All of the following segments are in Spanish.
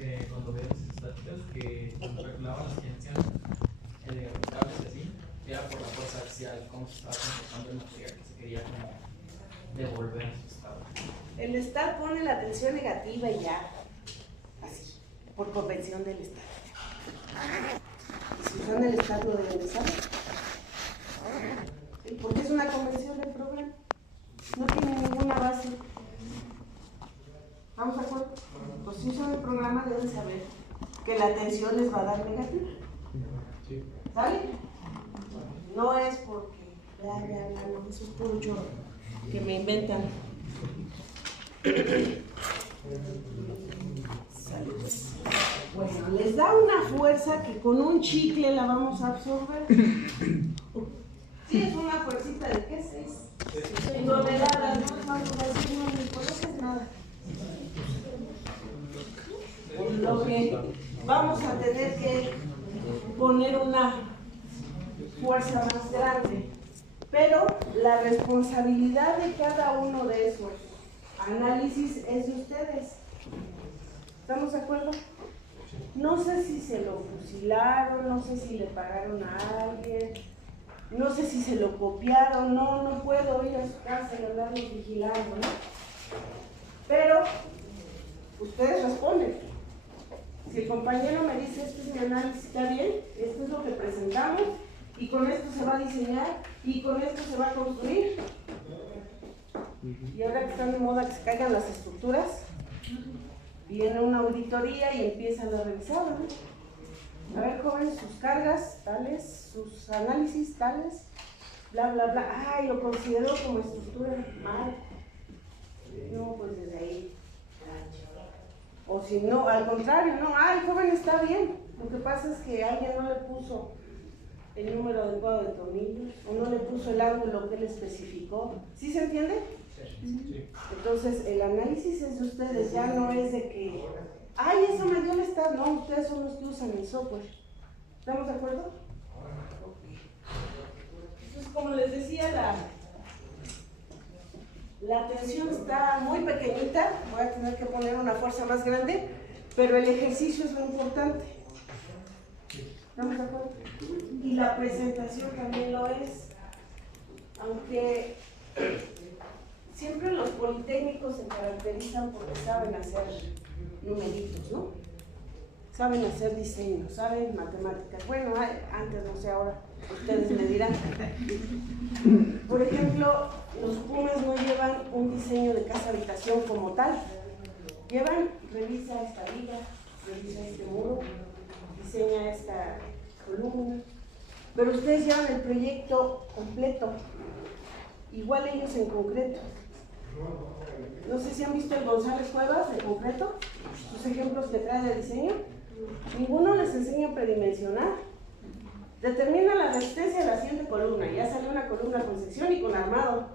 que cuando veías las estáticas, que cuando calculaban las tensiones cables así, era por la fuerza axial, cómo se estaba comportando el material que se quería como devolver a su estado. El STAR pone la tensión negativa y ya, así, por convención del STAR. Si usan el STAR lo deben de saber. Porque es una convención del programa. No tiene ninguna base. ¿Vamos a acuerdo? Pues si usan el programa deben saber que la tensión les va a dar negativa. ¿Sale? No es porque no, eso es puro chorro que me inventan. Saludos. Bueno, les da una fuerza que con un chicle la vamos a absorber. Sí, es una fuercita de ¿qué es? 9 toneladas, no vamos a decir, no me conoces nada. Por lo que vamos a tener que poner una fuerza más grande, pero la responsabilidad de cada uno de esos análisis es de ustedes. ¿Estamos de acuerdo? No sé si se lo fusilaron, no sé si le pagaron a alguien, no sé si se lo copiaron, no puedo ir a su casa y andarlos vigilando, ¿no? Pero ustedes responden. Si el compañero me dice, este es mi análisis, está bien, esto es lo que presentamos, y con esto se va a diseñar, y con esto se va a construir. Y ahora que están de moda que se caigan las estructuras, viene una auditoría y empiezan a revisar, ¿no? A ver, jóvenes, sus cargas tales, sus análisis tales, bla, bla, bla. Ay, lo considero como estructura mal. No, pues desde ahí. O si no, al contrario, no, ay, joven, está bien. Lo que pasa es que alguien no le puso el número adecuado de tornillos, o no le puso el ángulo que él especificó. ¿Sí se entiende? Sí. Entonces, el análisis es de ustedes, ya no es de que, ay, eso me dio el STAR. No, ustedes son los que usan el software. ¿Estamos de acuerdo? Entonces, como les decía, la tensión está muy pequeñita, voy a tener que poner una fuerza más grande, pero el ejercicio es lo importante. ¿Estamos de acuerdo? Y la presentación también lo es, aunque siempre los politécnicos se caracterizan porque saben hacer numeritos, ¿no? Saben hacer diseño, saben matemáticas. Bueno, antes, no sé, ahora ustedes me dirán. Por ejemplo, los Pumas no llevan un diseño de casa habitación como tal. Llevan, revisa esta viga, revisa este muro, diseña esta columna. Pero ustedes llevan el proyecto completo, igual ellos en concreto. No sé si han visto el González Cuevas de concreto, sus ejemplos que trae de diseño. Ninguno les enseña a predimensionar. Determina la resistencia de la siguiente columna. Ya salió una columna con sección y con armado.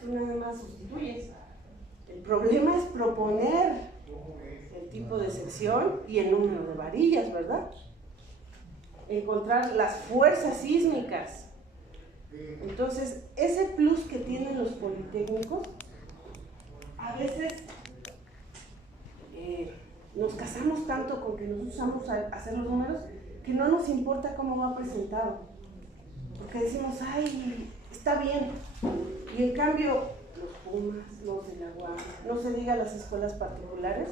Tú nada más sustituyes. El problema es proponer el tipo de sección y el número de varillas, ¿verdad? Encontrar las fuerzas sísmicas. Entonces, ese plus que tienen los politécnicos, a veces nos casamos tanto con que nos usamos a hacer los números que no nos importa cómo va presentado, porque decimos, ay, está bien. Y en cambio, los Pumas, los de la UAM, no se diga las escuelas particulares,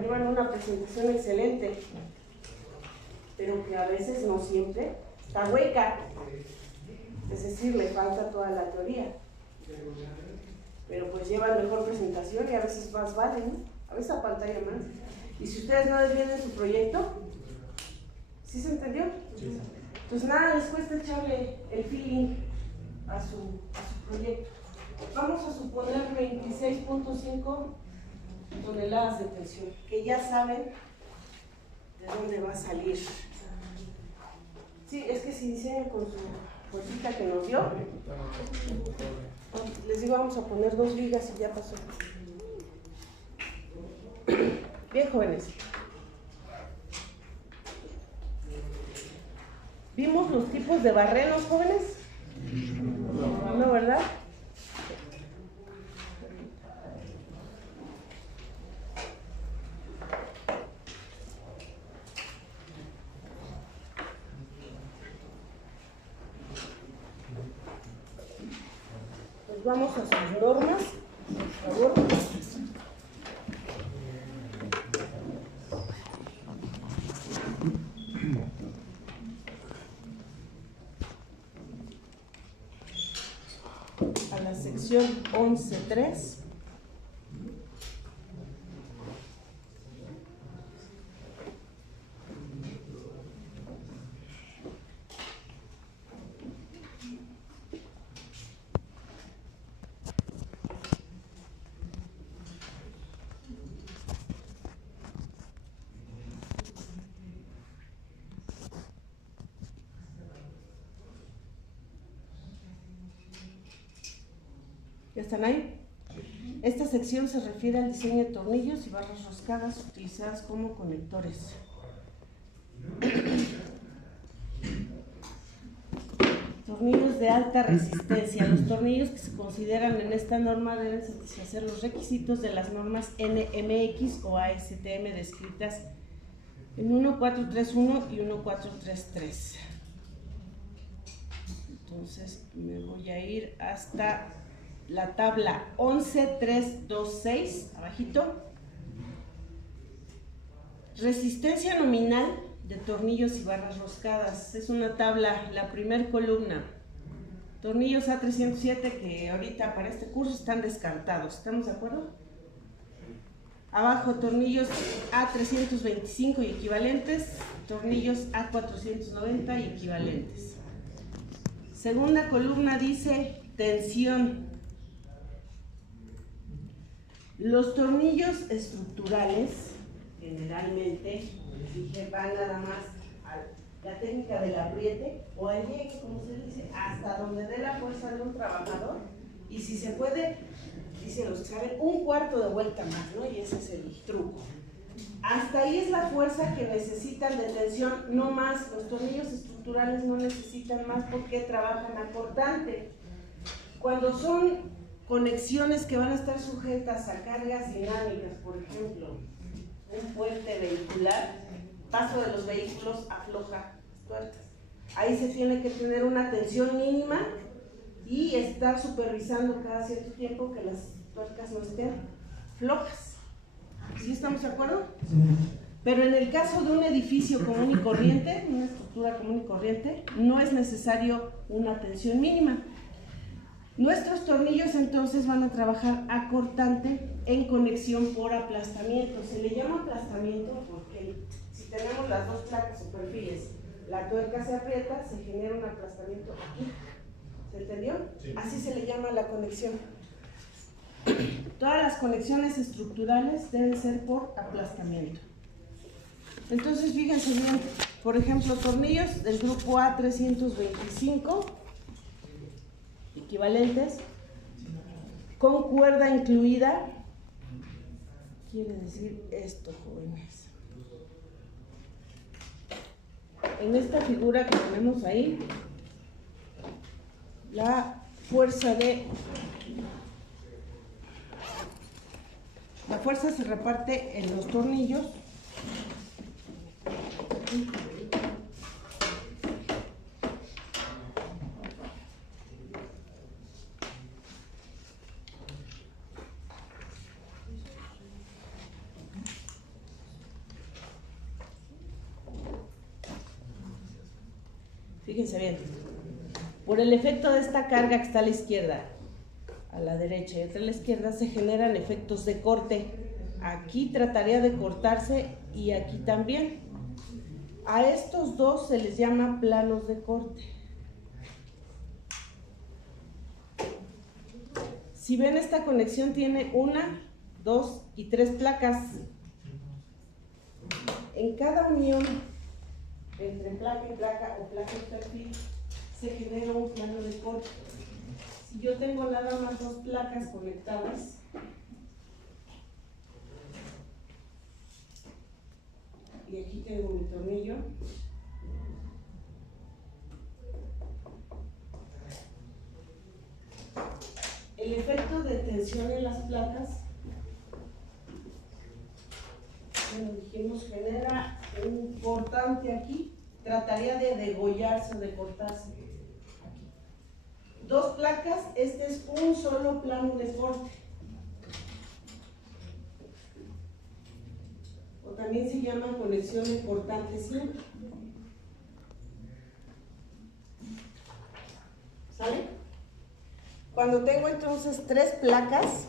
llevan una presentación excelente, pero que a veces, no siempre, está hueca, es decir, le falta toda la teoría, pero pues llevan mejor presentación y a veces más vale, ¿no? A veces a pantalla más. Y si ustedes no desvienen su proyecto, ¿sí se entendió? Sí. Entonces nada les cuesta echarle el feeling a su proyecto. Vamos a suponer 26.5 toneladas de tensión, que ya saben de dónde va a salir. Sí, es que si diseñan con su bolsita que nos dio, les digo, vamos a poner 2 vigas y ya pasó. Bien, jóvenes. ¿Vimos los tipos de barrenos, jóvenes? No, ¿verdad? Nos vamos a sus normas, por favor. A la sección 11.3. ¿Ya están ahí? Esta sección se refiere al diseño de tornillos y barras roscadas utilizadas como conectores. Tornillos de alta resistencia. Los tornillos que se consideran en esta norma deben satisfacer los requisitos de las normas NMX o ASTM descritas en 1431 y 1433. Entonces me voy a ir hasta la tabla 11.326, abajito. Resistencia nominal de tornillos y barras roscadas. Es una tabla, la primer columna. Tornillos A307 que ahorita para este curso están descartados. ¿Estamos de acuerdo? Abajo tornillos A325 y equivalentes. Tornillos A490 y equivalentes. Segunda columna dice tensión. Los tornillos estructurales generalmente van nada más a la técnica del apriete o al llegue, como se dice, hasta donde dé la fuerza de un trabajador, y si se puede, dicen los que saben, un cuarto de vuelta más, ¿no? Y ese es el truco. Hasta ahí es la fuerza que necesitan de tensión, no más. Los tornillos estructurales no necesitan más porque trabajan a cortante. Cuando son conexiones que van a estar sujetas a cargas dinámicas, por ejemplo, un puente vehicular, paso de los vehículos afloja las tuercas. Ahí se tiene que tener una tensión mínima y estar supervisando cada cierto tiempo que las tuercas no estén flojas. ¿Sí estamos de acuerdo? Sí. Pero en el caso de un edificio común y corriente, una estructura común y corriente, no es necesario una tensión mínima. Nuestros tornillos entonces van a trabajar a cortante en conexión por aplastamiento. Se le llama aplastamiento porque si tenemos las dos placas o perfiles, la tuerca se aprieta, se genera un aplastamiento aquí. ¿Se entendió? Sí. Así se le llama la conexión. Todas las conexiones estructurales deben ser por aplastamiento. Entonces fíjense bien, por ejemplo, tornillos del grupo A325 equivalentes con cuerda incluida. Quiere decir esto, jóvenes. En esta figura que tenemos ahí, la fuerza se reparte en los tornillos. Fíjense bien, por el efecto de esta carga que está a la izquierda, a la derecha y otra a la izquierda, se generan efectos de corte. Aquí trataría de cortarse y aquí también. A estos dos se les llama planos de corte. Si ven, esta conexión tiene 1, 2 y 3 placas. En cada unión entre placa y placa o placa y perfil se genera un plano de corte. Si yo tengo nada más 2 placas conectadas, y aquí tengo mi tornillo, el efecto de tensión en las placas, como dijimos, genera un cortante aquí. Trataría de degollarse o de cortarse aquí. 2 placas, este es un solo plano de corte. O también se llama conexión de cortante simple. ¿Sale? Cuando tengo entonces 3 placas,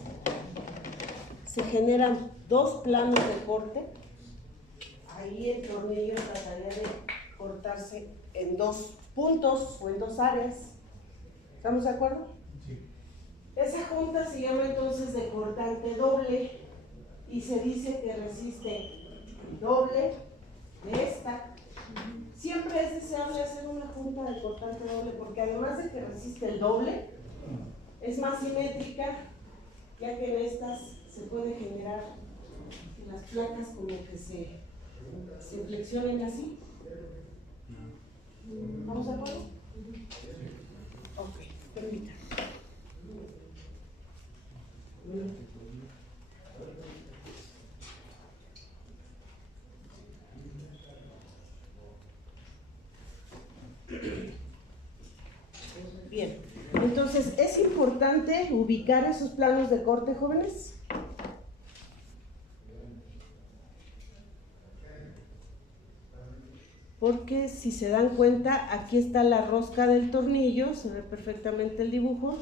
se generan 2 planos de corte. Ahí el tornillo trataría de cortarse en 2 puntos o en 2 áreas. ¿Estamos de acuerdo? Sí. Esa junta se llama entonces de cortante doble y se dice que resiste doble de esta. Siempre es deseable hacer una junta de cortante doble porque además de que resiste el doble, es más simétrica, ya que en estas se puede generar que las placas como que se flexionen así. ¿Vamos de acuerdo? Ok, permítame. Bien, entonces es importante ubicar esos planos de corte, jóvenes. Porque si se dan cuenta, aquí está la rosca del tornillo, se ve perfectamente el dibujo.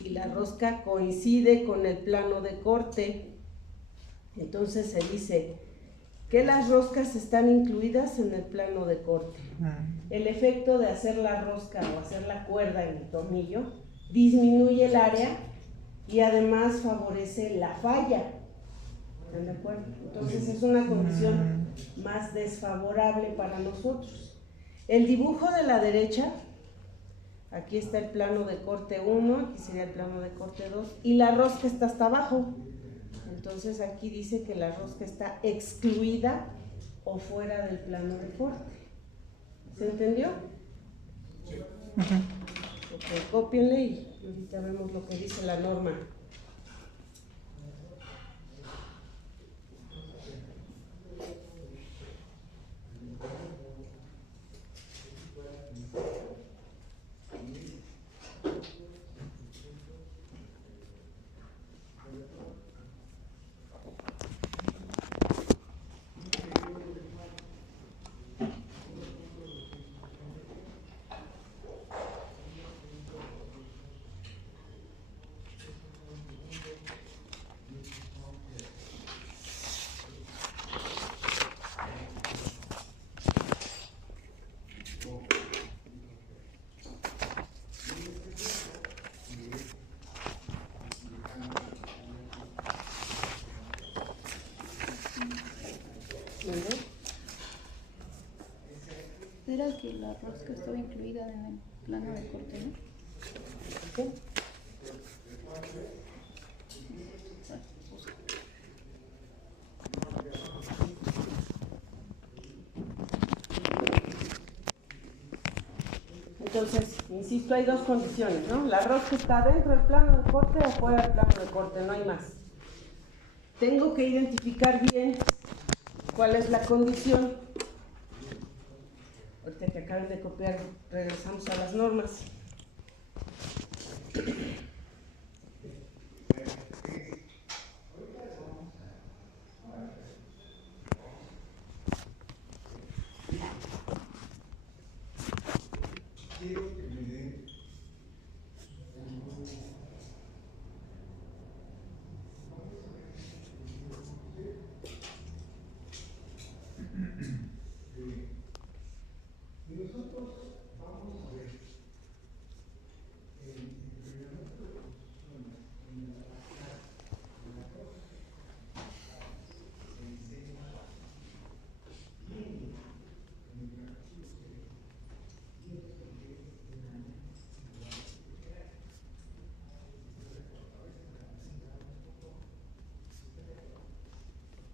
Y la rosca coincide con el plano de corte. Entonces se dice que las roscas están incluidas en el plano de corte. El efecto de hacer la rosca o hacer la cuerda en el tornillo disminuye el área y además favorece la falla. ¿Están de acuerdo? Entonces es una condición más desfavorable para nosotros. El dibujo de la derecha, aquí está el plano de corte 1, aquí sería el plano de corte 2 y la rosca está hasta abajo. Entonces aquí dice que la rosca está excluida o fuera del plano de corte. ¿Se entendió? Sí. Ok, cópienle y ahorita vemos lo que dice la norma. Era que la rosca estaba incluida en el plano de corte, ¿no? ¿Sí? Entonces, insisto, hay 2 condiciones, ¿no? La rosca está dentro del plano de corte o fuera del plano de corte, no hay más. Tengo que identificar bien cuál es la condición. Ahorita que acaben de copiar, regresamos a las normas.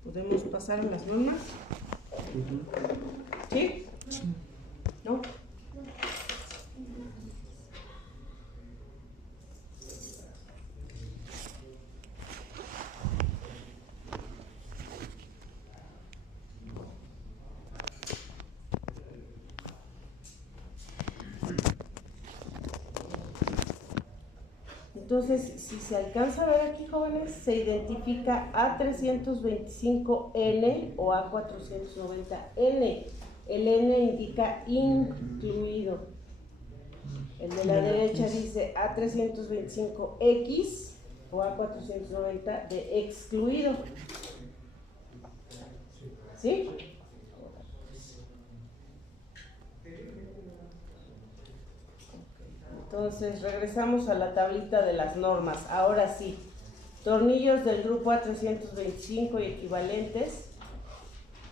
¿Podemos pasar a las normas? ¿Sí? ¿No? Entonces, si se alcanza a ver aquí, jóvenes, se identifica A325N o A490N. El N indica incluido. El de la derecha dice A325X o A490 de excluido. ¿Sí? Entonces regresamos a la tablita de las normas. Ahora sí, tornillos del grupo A325 y equivalentes.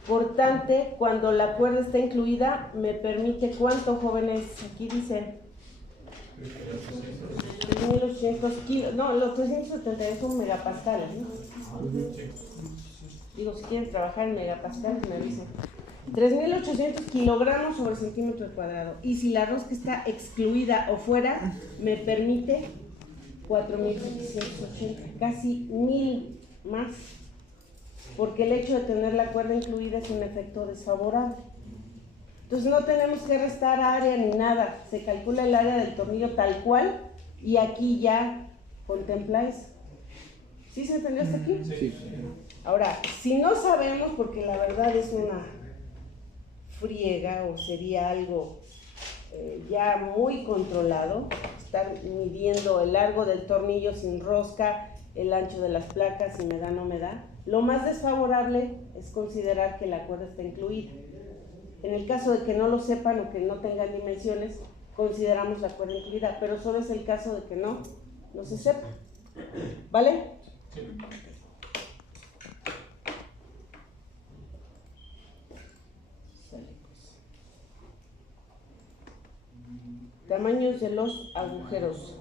Portante, cuando la cuerda está incluida, me permite ¿cuánto, jóvenes? Aquí dice 3.800 kilos. No, los 372 son megapascales, ¿no? Digo, si quieren trabajar en megapascales, me avisan. 3.800 kilogramos sobre centímetro cuadrado. Y si la rosca está excluida o fuera, me permite 4.780, casi 1.000 más. Porque el hecho de tener la cuerda incluida es un efecto desfavorable. Entonces no tenemos que restar área ni nada. Se calcula el área del tornillo tal cual y aquí ya contempla eso. ¿Sí se entendió hasta aquí? Sí. Ahora, si no sabemos, porque la verdad es una friega o sería algo ya muy controlado, estar midiendo el largo del tornillo sin rosca, el ancho de las placas, si me da o no me da, lo más desfavorable es considerar que la cuerda está incluida. En el caso de que no lo sepan o que no tengan dimensiones, consideramos la cuerda incluida, pero solo es el caso de que no se sepa. ¿Vale? Sí. Tamaños de los agujeros.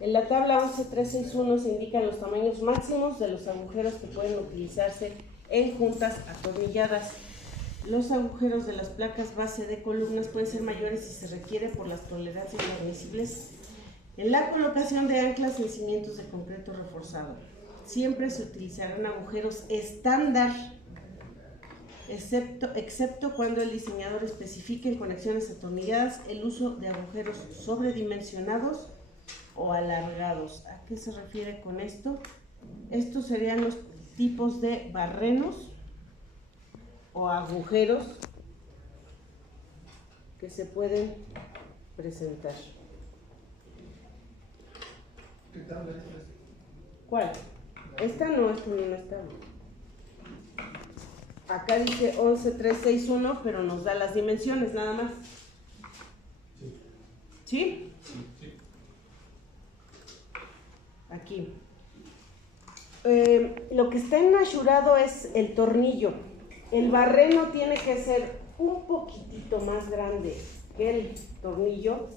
En la tabla 11.361 se indican los tamaños máximos de los agujeros que pueden utilizarse en juntas atornilladas. Los agujeros de las placas base de columnas pueden ser mayores si se requiere por las tolerancias admisibles. En la colocación de anclas en cimientos de concreto reforzado, siempre se utilizarán agujeros estándar, excepto cuando el diseñador especifique en conexiones atornilladas el uso de agujeros sobredimensionados o alargados. ¿A qué se refiere con esto? Estos serían los tipos de barrenos o agujeros que se pueden presentar. ¿Cuál? Esta no está. Acá dice 11.361, pero nos da las dimensiones nada más. ¿Sí? Sí. Aquí. Lo que está enachurado es el tornillo. El barreno tiene que ser un poquitito más grande que el tornillo,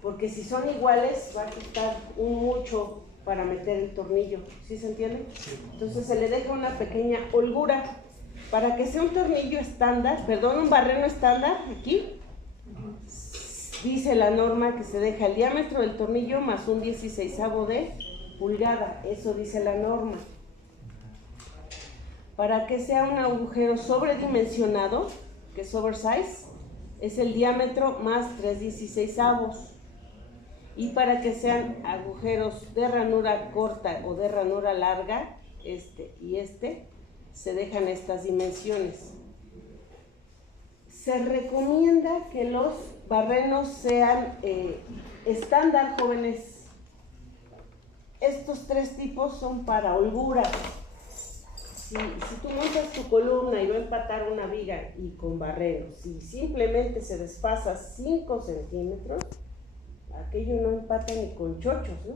porque si son iguales va a quitar un mucho para meter el tornillo. ¿Sí se entiende? Entonces se le deja una pequeña holgura. Para que sea un tornillo estándar, un barreno estándar, aquí, dice la norma que se deja el diámetro del tornillo más un 16avo de pulgada, eso dice la norma. Para que sea un agujero sobredimensionado, que es oversize, es el diámetro más 3/16avos. Y para que sean agujeros de ranura corta o de ranura larga, se dejan estas dimensiones. Se recomienda que los barrenos sean estándar, jóvenes. Estos tres tipos son para holguras. Si tú montas tu columna y va a empatar una viga y con barrenos, si simplemente se desfasa 5 centímetros, aquello no empata ni con chochos, ¿no?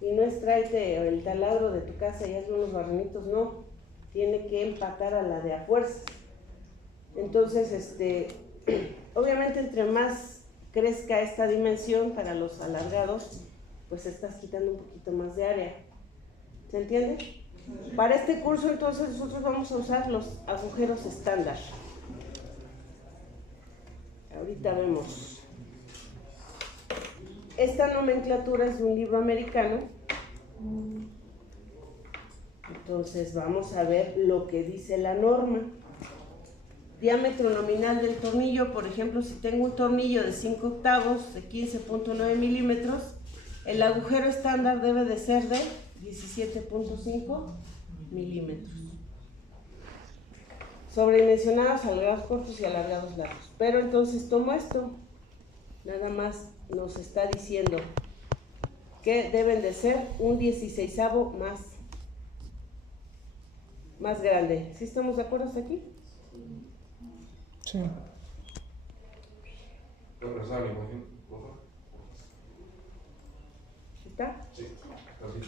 Y no es tráete el taladro de tu casa y hazle unos barrenitos, no. Tiene que empatar a la de a fuerza. Entonces, obviamente entre más crezca esta dimensión para los alargados, pues estás quitando un poquito más de área. ¿Se entiende? Para este curso entonces nosotros vamos a usar los agujeros estándar. Ahorita vemos. Esta nomenclatura es de un libro americano. Entonces vamos a ver lo que dice la norma. Diámetro nominal del tornillo, por ejemplo, si tengo un tornillo de 5 octavos de 15.9 milímetros, El agujero estándar debe de ser de 17.5 milímetros. Sobredimensionados, alargados cortos y alargados largos. Pero entonces tomo esto, nada más nos está diciendo que deben de ser un 16avo más grande. ¿Sí estamos de acuerdo hasta aquí? Sí. Regresar la imagen, por favor. ¿Está? Sí, así.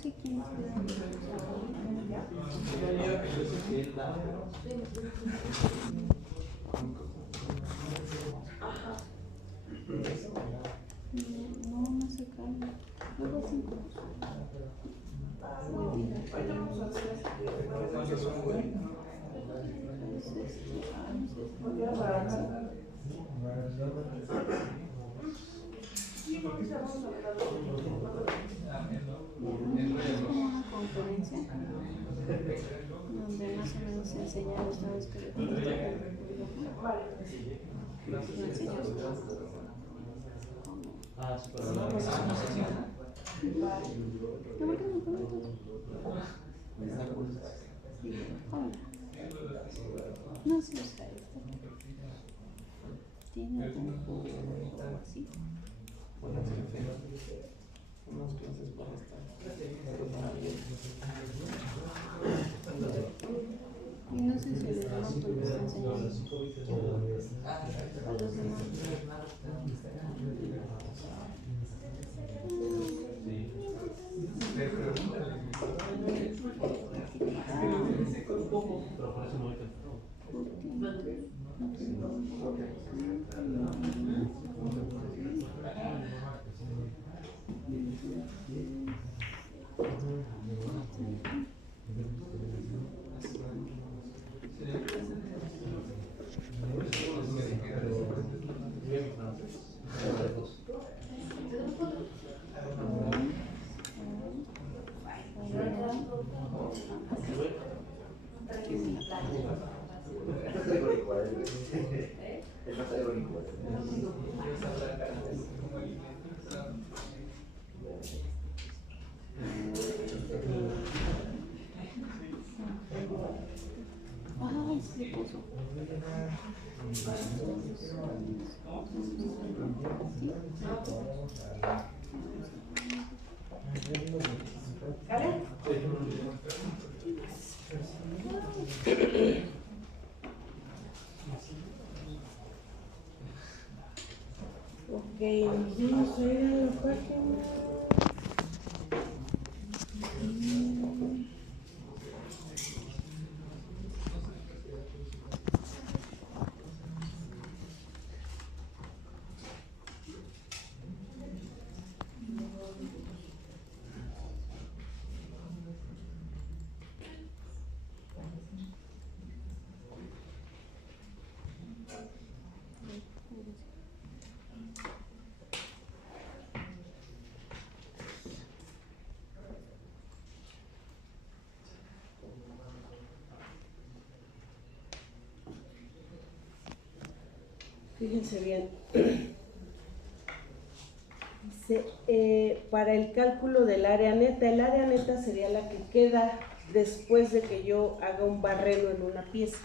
sé quién es. No, no sé cómo. Luego 5. Una conferencia donde más o menos enseñan ustedes que no sé, tiene algún juego o así. Unas clases para estar. Y no sé si le damos porque está enseñando a los demás. Ay, sí, puso. Ok, vamos a ir a la página. Fíjense bien. Dice, para el cálculo del área neta, el área neta sería la que queda después de que yo haga un barreno en una pieza.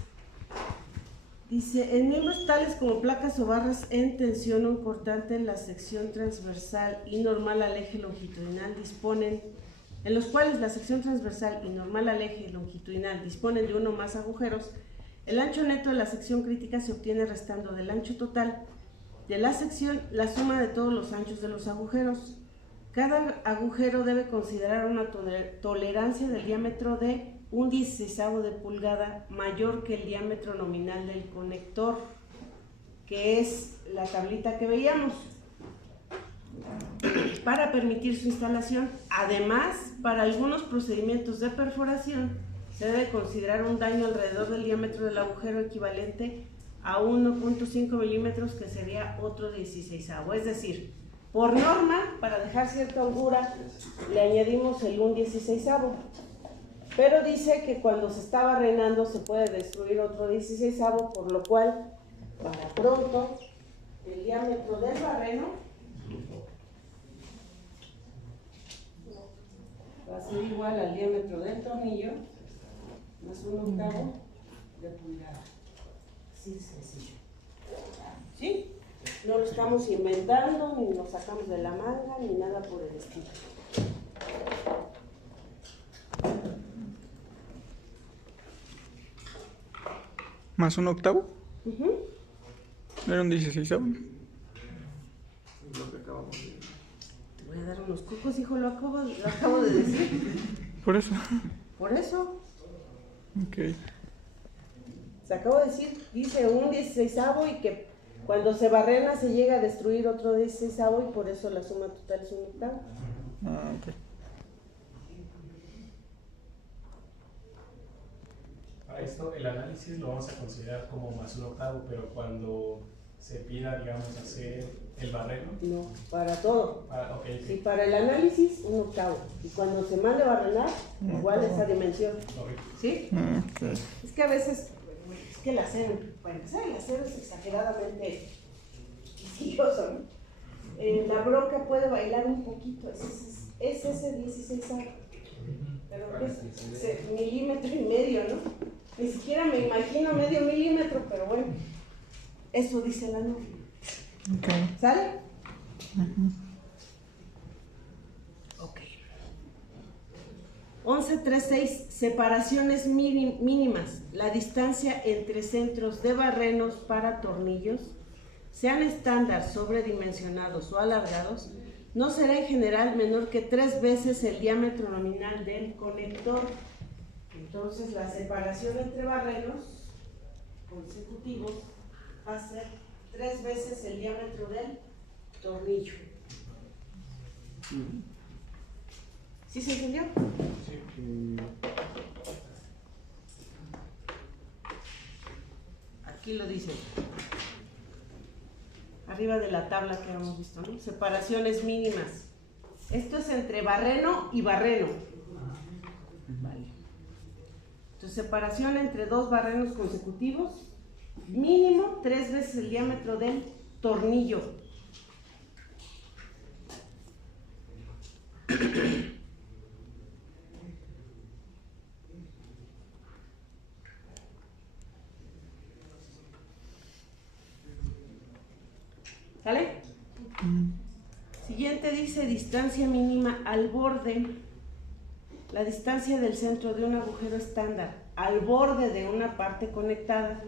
Dice, en miembros tales como placas o barras en tensión o cortante en la sección transversal y normal al eje longitudinal disponen, en los cuales la sección transversal y normal al eje longitudinal disponen de uno o más agujeros, el ancho neto de la sección crítica se obtiene restando del ancho total de la sección la suma de todos los anchos de los agujeros. Cada agujero debe considerar una tolerancia del diámetro de 1/16 de pulgada mayor que el diámetro nominal del conector, que es la tablita que veíamos, para permitir su instalación. Además, para algunos procedimientos de perforación, se debe considerar un daño alrededor del diámetro del agujero equivalente a 1.5 milímetros, que sería otro 16avo. Es decir, por norma, para dejar cierta holgura, le añadimos el 1/16avo. Pero dice que cuando se está barrenando se puede destruir otro 16avo, por lo cual, para pronto, el diámetro del barreno va a ser igual al diámetro del tornillo más 1/8 de pulgada. Así de sencillo. ¿Sí? No lo estamos inventando, ni lo sacamos de la manga, ni nada por el estilo. ¿Más 1/8? Uh-huh. ¿No era un 16avo? Lo que acabamos de... Te voy a dar unos cocos, hijo, lo acabo de decir. Por eso. Por eso. Ok. Se acabo de decir, dice un 16avo y que cuando se barrena se llega a destruir otro 16avo y por eso la suma total es un octavo. Ah, ok. Para esto, el análisis lo vamos a considerar como más un octavo, pero cuando se pida, digamos, hacer el barreno. No, para todo. Ok. Sí, para el análisis, un octavo. Y cuando se mande a barrenar, igual esa dimensión. Ok. ¿Sí? Ok. Es que a veces, es que el acero, para empezar, el acero es exageradamente quisquilloso, ¿no? La broca puede bailar un poquito, es ese 16avo. Pero es milímetro y medio, ¿no? Ni siquiera me imagino medio milímetro, pero bueno, eso dice la norma. Ok. ¿Sale? Ok. 11.3.6, separaciones mínimas. La distancia entre centros de barrenos para tornillos, sean estándar, sobredimensionados o alargados, no será en general menor que 3 veces el diámetro nominal del conector. Entonces la separación entre barrenos consecutivos va a ser 3 veces el diámetro del tornillo. ¿Sí se entendió? Aquí lo dice. Arriba de la tabla que hemos visto, ¿no? Separaciones mínimas. Esto es entre barreno y barreno. Vale. Entonces, separación entre dos barrenos consecutivos, mínimo 3 veces el diámetro del tornillo. ¿Sale? Siguiente dice distancia mínima al borde. La distancia del centro de un agujero estándar al borde de una parte conectada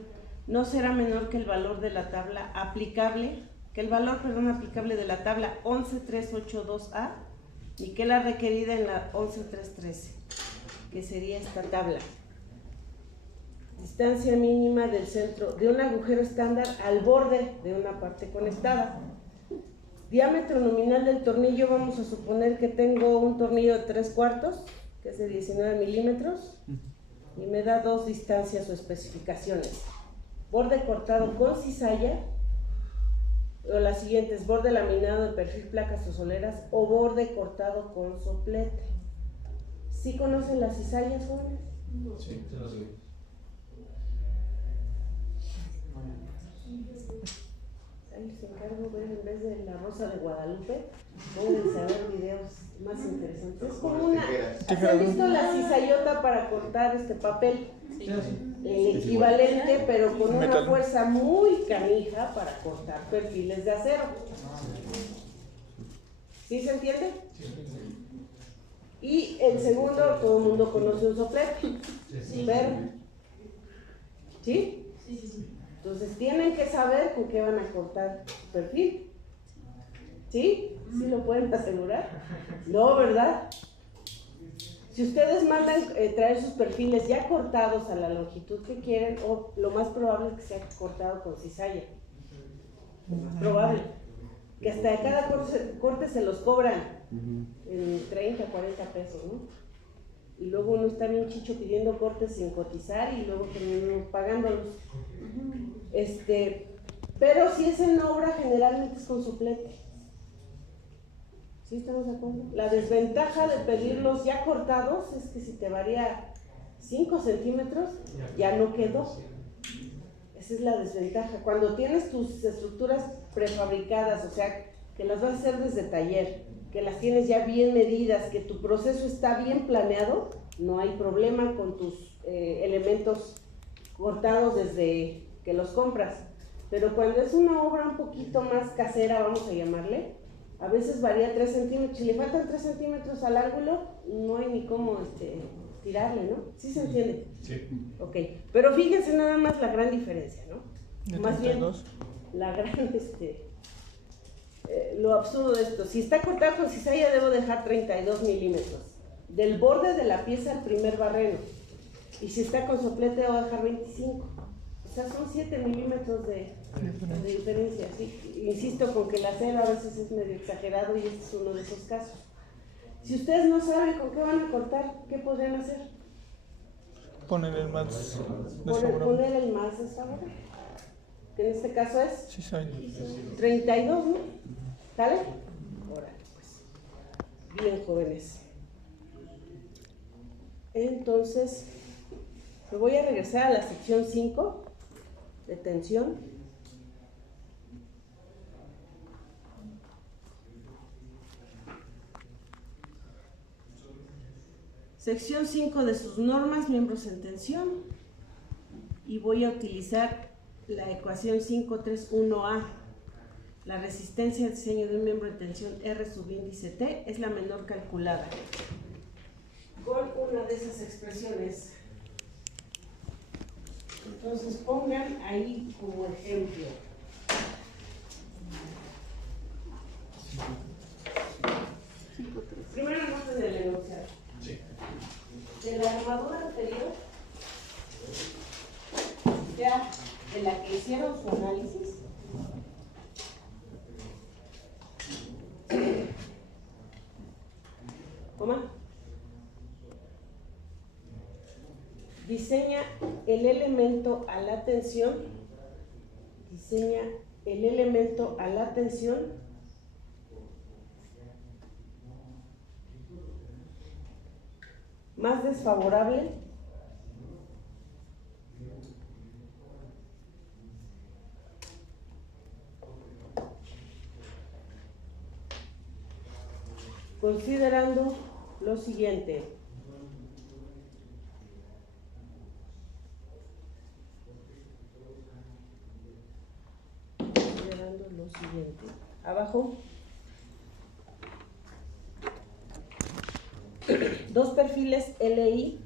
no será menor que el valor de la tabla aplicable, aplicable de la tabla 11.382A y que la requerida en la 11.313, que sería esta tabla. Distancia mínima del centro de un agujero estándar al borde de una parte conectada. Diámetro nominal del tornillo, vamos a suponer que tengo un tornillo de 3/4, que es de 19 milímetros, y me da dos distancias o especificaciones. Borde cortado con cizalla, o las siguientes, borde laminado de perfil, placas o soleras, o borde cortado con soplete. ¿Sí conocen las cizallas, jóvenes? Sí, se lo sé. Ahí les encargo ver, en vez de la Rosa de Guadalupe, pónganse a ver videos más interesantes. Es como una... ¿Han visto la cizallota para cortar este papel? El equivalente, pero con una fuerza muy canija para cortar perfiles de acero. ¿Sí se entiende? Y el segundo, todo el mundo conoce un soplete. ¿Sí? Entonces tienen que saber con qué van a cortar su perfil. ¿Sí? ¿Sí lo pueden asegurar? No, ¿verdad? Si ustedes mandan traer sus perfiles ya cortados a la longitud que quieren, o lo más probable es que sea cortado con cizalla. Lo más probable. Que hasta de cada corte se los cobran en 30, 40 pesos, ¿no? Y luego uno está bien chicho pidiendo cortes sin cotizar y luego termina pagándolos. Pero si es en obra, generalmente es con soplete. ¿Sí estamos de acuerdo? La desventaja de pedirlos ya cortados es que si te varía 5 centímetros, ya no quedó. Esa es la desventaja. Cuando tienes tus estructuras prefabricadas, o sea, que las vas a hacer desde taller, que las tienes ya bien medidas, que tu proceso está bien planeado, no hay problema con tus elementos cortados desde que los compras. Pero cuando es una obra un poquito más casera, vamos a llamarle, a veces varía 3 centímetros. Si le faltan 3 centímetros al ángulo, no hay ni cómo tirarle, ¿no? ¿Sí se entiende? Sí. Ok, pero fíjense nada más la gran diferencia, ¿no? De Más bien, 32. la gran, lo absurdo de esto. Si está cortado con cizalla, debo dejar 32 milímetros. Del borde de la pieza al primer barreno. Y si está con soplete, debo dejar 25. O sea, son 7 milímetros de diferencia. ¿Sí? Insisto con que el acero a veces es medio exagerado y este es uno de esos casos. Si ustedes no saben con qué van a cortar, ¿qué podrían hacer? Poner el más desfavorable. Poner el más desfavorable. Que en este caso es Sí, soy. 32, ¿no? ¿Sale? Órale, pues. Bien, jóvenes. Entonces, me voy a regresar a la sección 5 de tensión. Sección 5 de sus normas, miembros en tensión. Y voy a utilizar la ecuación 531A. La resistencia al diseño de un miembro de tensión R subíndice T es la menor calculada. Con una de esas expresiones. Entonces pongan ahí como ejemplo. Primero anoten el enunciado. Sí. De la armadura anterior, ya de la que hicieron su análisis, ¿cómo? Diseña el elemento a la tensión, más desfavorable considerando lo siguiente. Abajo. Dos perfiles LI.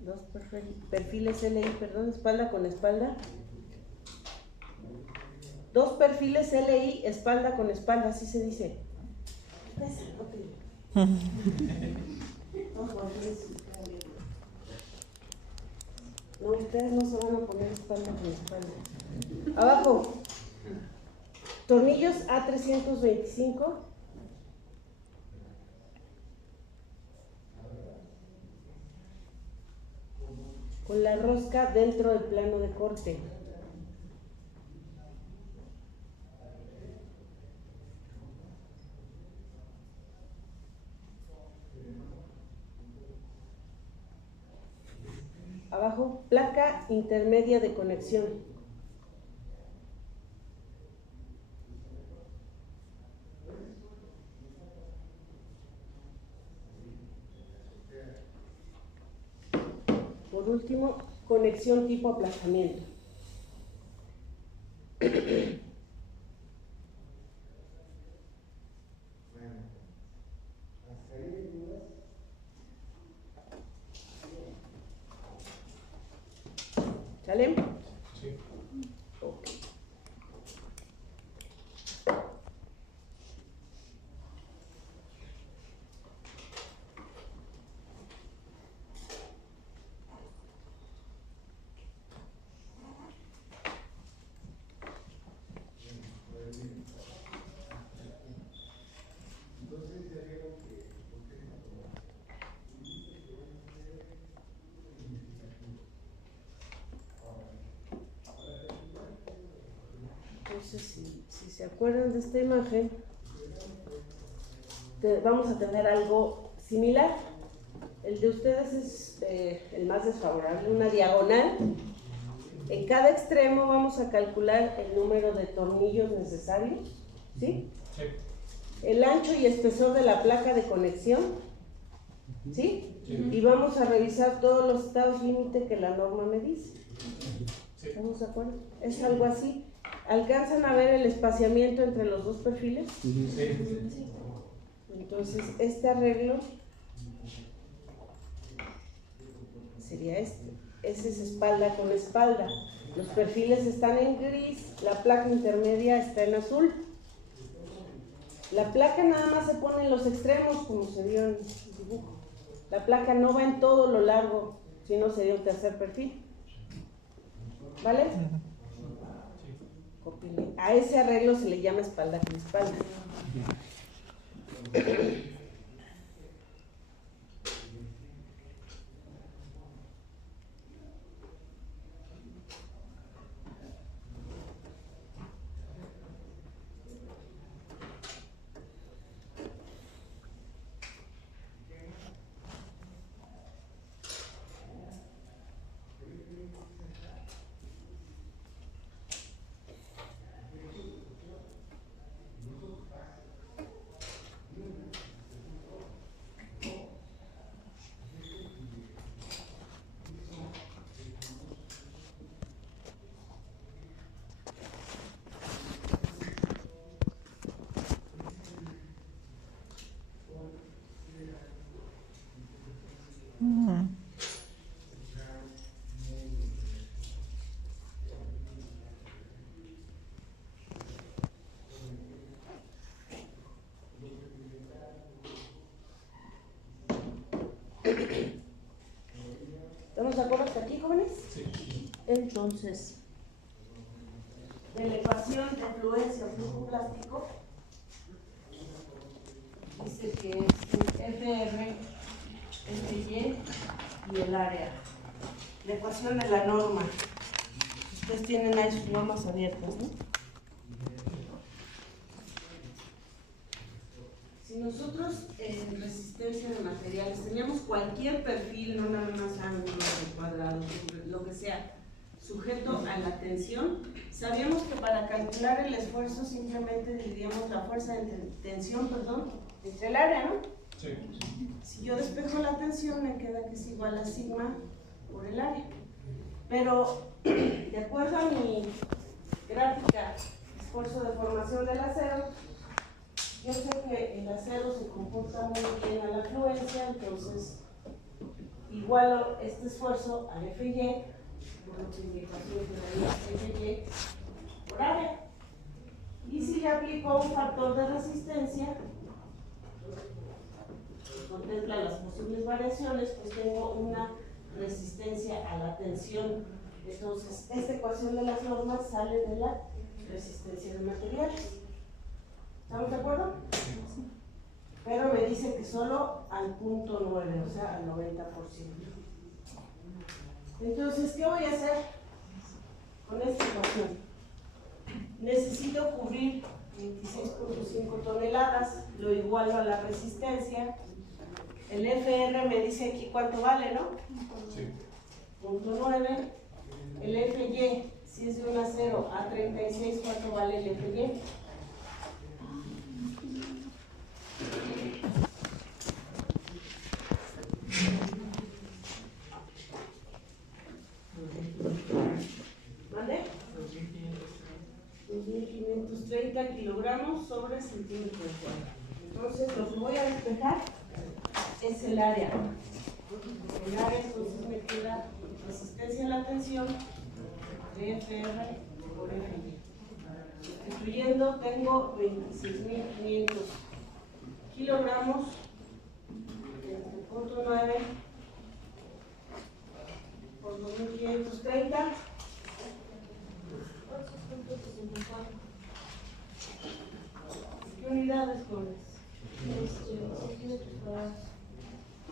Dos perfiles LI, perdón, espalda con espalda. Dos perfiles LI, espalda con espalda, así se dice. No, ustedes no se van a poner espalda con espalda. Abajo. Tornillos A325. Con la rosca dentro del plano de corte. Abajo, placa intermedia de conexión. Por último, conexión tipo aplazamiento. ¿Sale? Sí. Ok. Entonces, si se acuerdan de esta imagen, vamos a tener algo similar. El de ustedes es el más desfavorable, una diagonal. En cada extremo vamos a calcular el número de tornillos necesarios, ¿sí? Sí. El ancho y espesor de la placa de conexión, ¿sí? Sí. Y vamos a revisar todos los estados límite que la norma me dice. Sí. ¿Estamos de acuerdo? Es algo así. ¿Alcanzan a ver el espaciamiento entre los dos perfiles? Sí. Entonces, este arreglo sería este. ese es espalda con espalda. Los perfiles están en gris, la placa intermedia está en azul. La placa nada más se pone en los extremos, como se vio en el dibujo. La placa no va en todo lo largo, si no sería un tercer perfil. ¿Vale? Cópiale. A ese arreglo se le llama espalda con espalda. ¿Estamos de acuerdo hasta aquí, jóvenes? Sí. Entonces, de la ecuación de fluencia o flujo plástico, dice que es FR, FY y el área. La ecuación de la norma. Ustedes tienen ahí sus normas abiertas, ¿no? Si nosotros en resistencia de materiales teníamos cualquier perfil, no nada más ángulo, cuadrado, lo que sea, sujeto a la tensión, sabíamos que para calcular el esfuerzo simplemente dividíamos la fuerza de tensión, entre el área, ¿no? Sí. Si yo despejo la tensión, me queda que es igual a sigma por el área. Pero, de acuerdo a mi gráfica, esfuerzo de formación del acero, yo sé que el acero se comporta muy bien a la fluencia, entonces igualo este esfuerzo al FY, por lo que mi ecuación quedaría FY por área. Y si le aplico un factor de resistencia, contempla las posibles variaciones, pues tengo una resistencia a la tensión. Entonces, esta ecuación de las normas sale de la resistencia de materiales. ¿Estamos de acuerdo? Pero me dice que solo al punto 9, o sea, al 90%. Entonces, ¿qué voy a hacer con esta ecuación? Necesito cubrir 26.5 toneladas, lo igualo a la resistencia. El FR me dice aquí cuánto vale, ¿no? Sí. Punto 9. El FY, si es de un acero a 36, ¿cuánto vale el FY? ¿Vale? 2.530 kilogramos sobre centímetro de cuadrado. Entonces, lo que voy a despejar es el área. El área, entonces me queda resistencia a la tensión de FR por FY. Sustituyendo, tengo 26.500 kilogramos entre punto 9 por 2.530. ¿Qué unidades, jóvenes?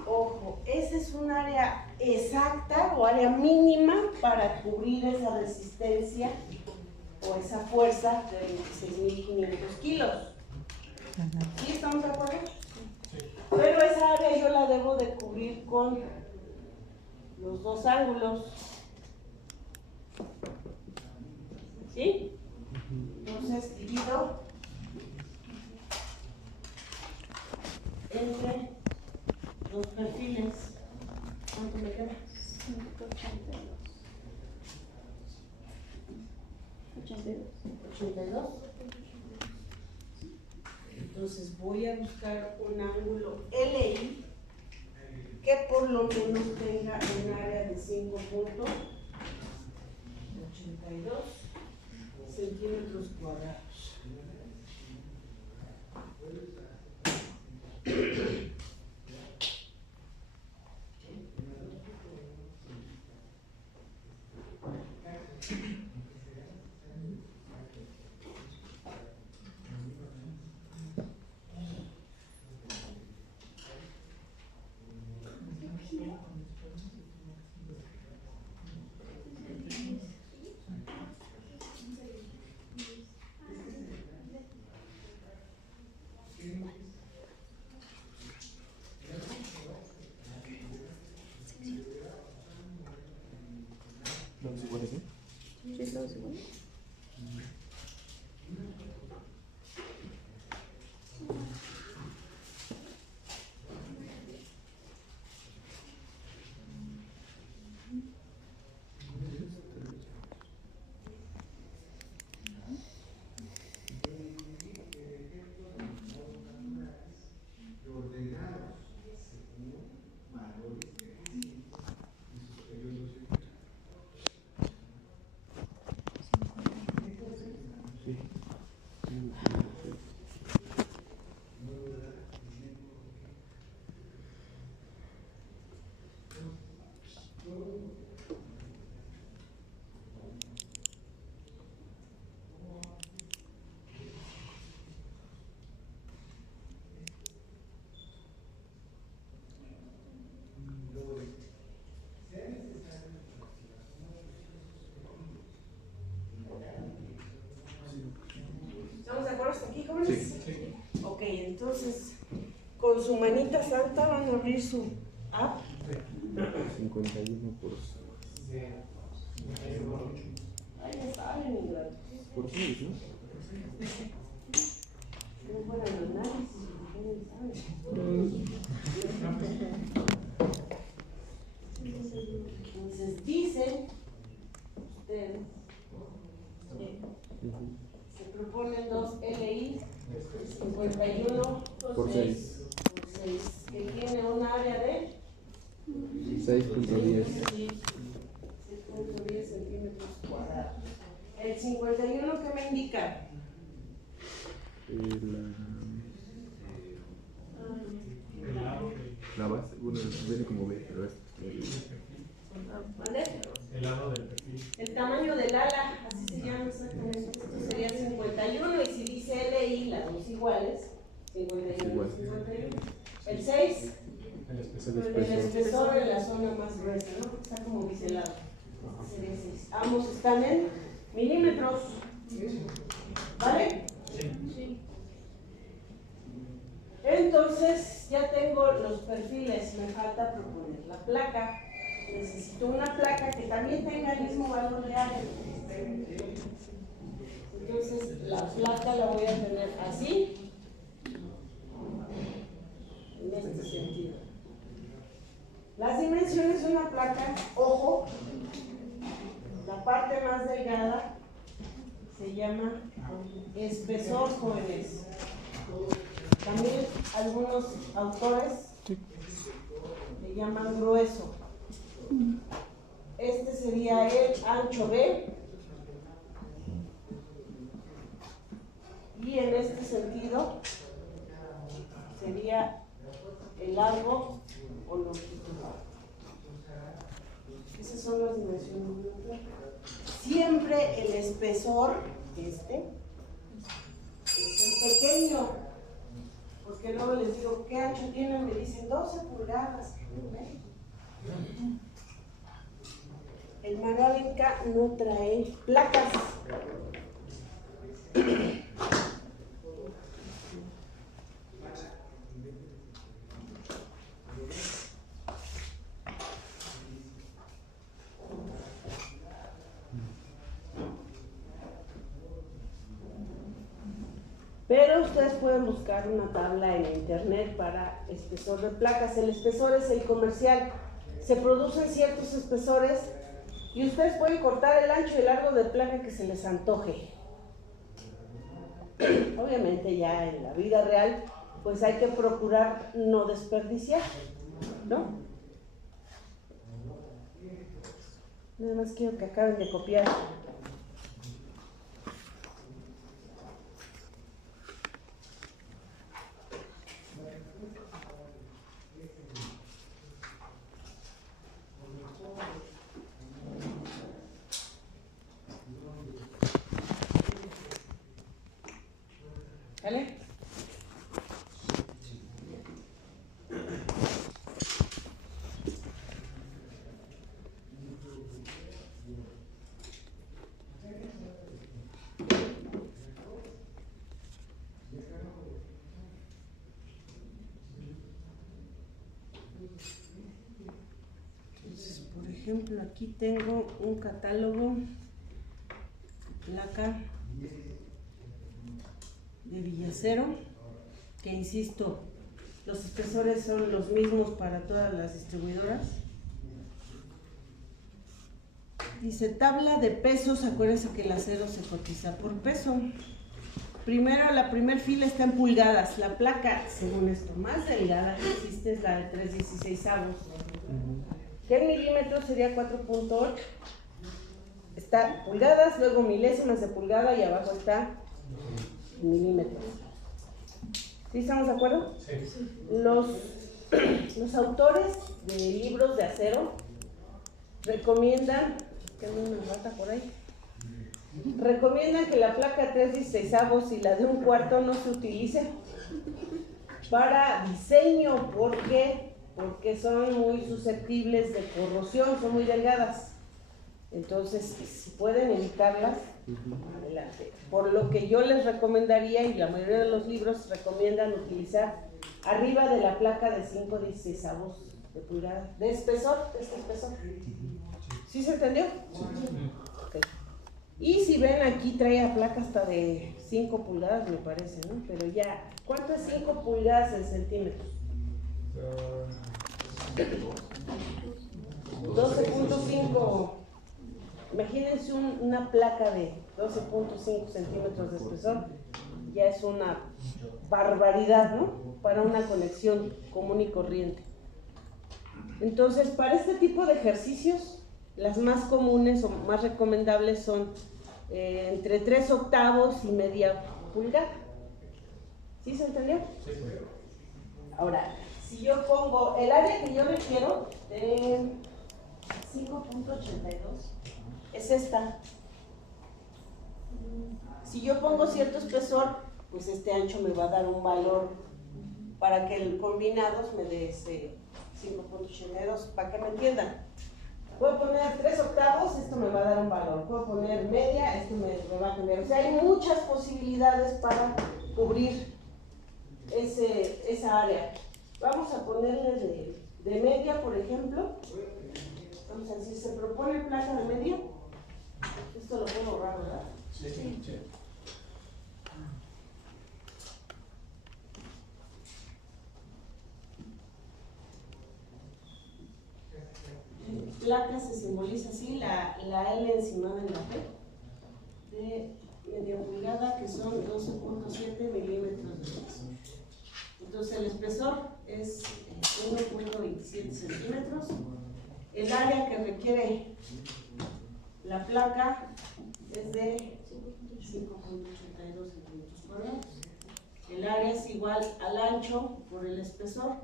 Ojo, esa es un área exacta o área mínima para cubrir esa resistencia o esa fuerza de 26.500 kilos. ¿Sí estamos de acuerdo? Sí. Pero esa área yo la debo de cubrir con los dos ángulos. ¿Sí? Entonces divido entre los perfiles. ¿Cuánto me queda? 82. Entonces voy a buscar un ángulo LI que por lo menos tenga un área de 5.82 centímetros cuadrados. ¿Sí es lo segundo? ¿Estamos de acuerdo hasta aquí, jóvenes? Sí. Ok, entonces, con su manita santa van a abrir su app. 51 Ahí ya saben, ingratos. por 6, ¿no? No fueran análisis, ustedes saben. Entonces dicen ustedes se proponen 2 LI 51 Por 6. por 6, que tiene un área de 6.10. 6.10 centímetros cuadrados. El 51 que me indica. La base, bueno, viene como B, pero es. ¿Vale? El lado del perfil. El tamaño del ala, así se llama exactamente. Esto sería 51 y si dice LI, las dos iguales, 51 Igual. y 51. El 6, El espesor. el espesor en la zona más gruesa, ¿no? Está como biselado. Sería 6. Ambos están en milímetros. ¿Vale? Sí. Entonces ya tengo los perfiles, me falta proponer la placa. Necesito una placa que también tenga el mismo valor de área. Entonces la placa la voy a tener así, en este sentido. Las dimensiones de una placa, ojo, la parte más delgada se llama espesor, jóvenes. También algunos autores le llaman grueso. Este sería el ancho B. Y en este sentido sería el largo o longitud. Esas son las dimensiones de una placa. Siempre el espesor, este, es el pequeño. Porque luego les digo, ¿qué ancho tienen? Me dicen 12 pulgadas. El manual Inca no trae placas. Pero ustedes pueden buscar una tabla en internet para espesor de placas. El espesor es el comercial. Se producen ciertos espesores y ustedes pueden cortar el ancho y el largo de placa que se les antoje. Obviamente ya en la vida real, pues hay que procurar no desperdiciar, ¿no? Nada más quiero que acaben de copiar. ¿Vale? Entonces, por ejemplo, aquí tengo un catálogo, placa de Villacero, que insisto, los espesores son los mismos para todas las distribuidoras. Dice tabla de pesos, acuérdense que el acero se cotiza por peso. Primero, la primer fila está en pulgadas. La placa, según esto, más delgada que existe es la de 3/16, que en milímetros sería 4.8. Está pulgadas, luego milésimas de pulgada y abajo está milímetros. ¿Sí estamos de acuerdo? Sí. Los autores de libros de acero recomiendan, que no me mata por ahí, recomiendan que la placa 3/16 y la de 1/4 no se utilice para diseño porque son muy susceptibles de corrosión, son muy delgadas. Entonces, si pueden evitarlas, adelante. Por lo que yo les recomendaría, y la mayoría de los libros recomiendan utilizar arriba de la placa de 5/16 de pulgada, de espesor, de este espesor. ¿Sí se entendió? Okay. Y si ven aquí trae la placa hasta de 5 pulgadas, me parece, ¿no? Pero ya, ¿cuánto es 5 pulgadas en centímetros? 12.5. Imagínense una placa de 12.5 centímetros de espesor, ya es una barbaridad, ¿no? Para una conexión común y corriente. Entonces, para este tipo de ejercicios, las más comunes o más recomendables son entre 3/8 y media pulgada. ¿Sí se entendió? Sí. Ahora, si yo pongo el área que yo requiero de 5.82, es esta. Si yo pongo cierto espesor, pues este ancho me va a dar un valor para que el combinado me dé ese 5.82, para que me entiendan. Puedo poner 3/8, esto me va a dar un valor. Puedo poner media, esto me va a cambiar. O sea, hay muchas posibilidades para cubrir esa área. Vamos a ponerle de media, por ejemplo. Vamos a decir, se propone placa de media. Esto lo puedo borrar, ¿verdad? Sí, sí. Placa se simboliza así, la L encimada en la P, de media pulgada, que son 12.7 milímetros de espesor. Entonces el espesor es 1.27 centímetros. El área que requiere la placa es de 5.82 centímetros cuadrados. El área es igual al ancho por el espesor.